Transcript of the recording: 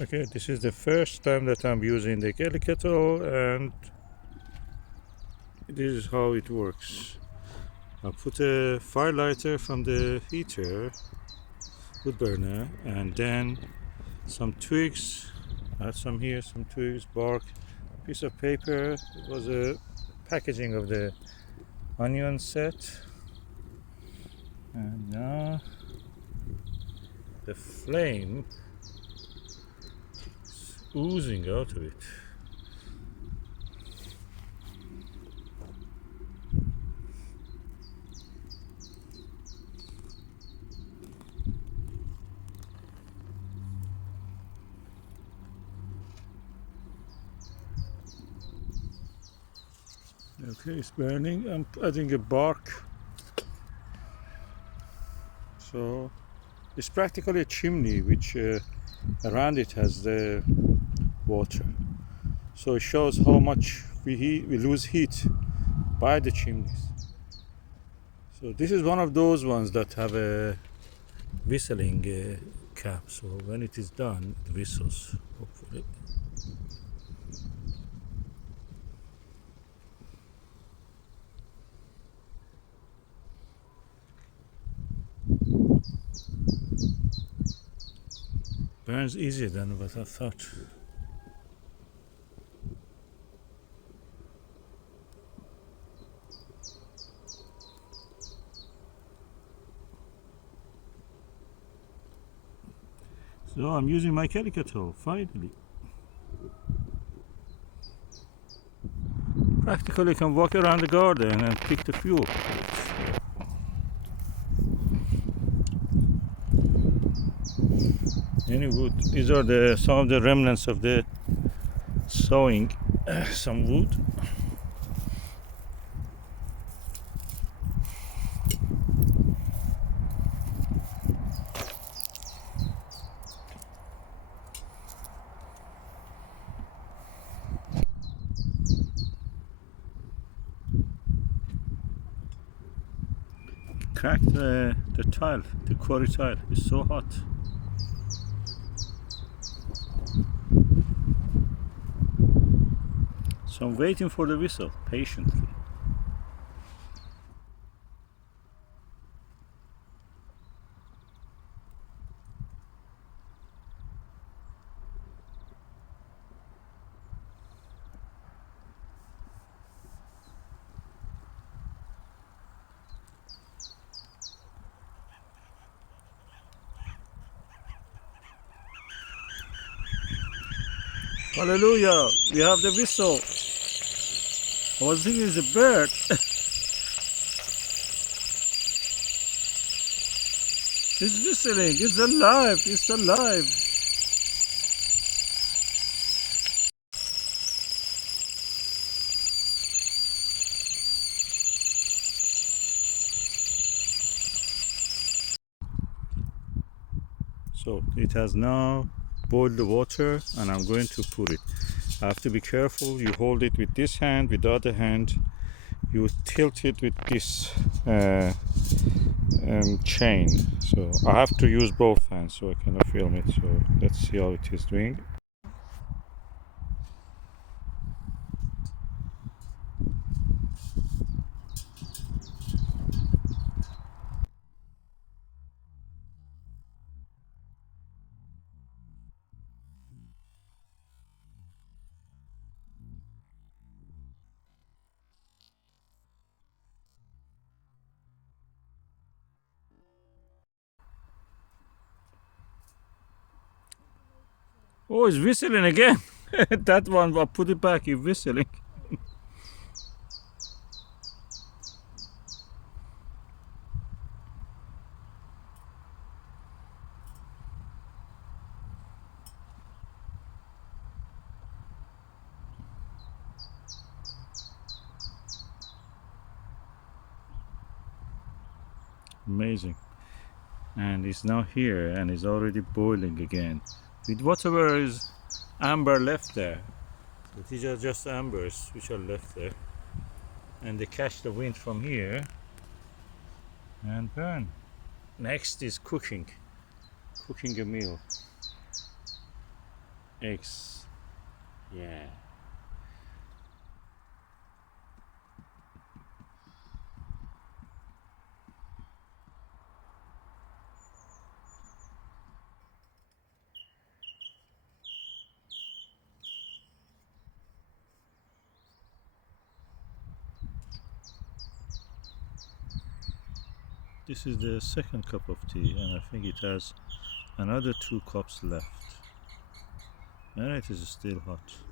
Okay, this is the first time that I'm using the Kelly Kettle, and this is how it works. I put a fire lighter from the heater, wood burner, and then some twigs. I have some here, some twigs, bark, piece of paper. It was a packaging of the onion set, and now the flame is oozing out of it. Okay, it's burning. I'm adding a bark. So it's practically a chimney, which around it has the water. So it shows how much we lose heat by the chimneys. So this is one of those ones that have a whistling cap. So when it is done, it whistles, hopefully. Burns easier than what I thought. So I'm using my Kelly Kettle, finally. Practically can walk around the garden and pick the fuel. Any wood. These are some of the remnants of the sawing. Some wood. Cracked the tile, the quarry tile. It's so hot. So I'm waiting for the whistle patiently. Hallelujah! We have the whistle. I was thinking it's a bird. It's whistling. It's alive. It's alive. So it has now boiled the water, and I'm going to put it. I have to be careful. You hold it with this hand, with the other hand you tilt it with this chain. So I have to use both hands, so I cannot film it. So let's see how it is doing. Oh, it's whistling again. That one, I put it back, it's whistling. Amazing. And it's now here, and it's already boiling again with whatever is amber left there. So these are just ambers which are left there, and they catch the wind from here and burn. Next is cooking a meal. eggs. Yeah. This is the second cup of tea, and I think it has another 2 cups left, and it is still hot.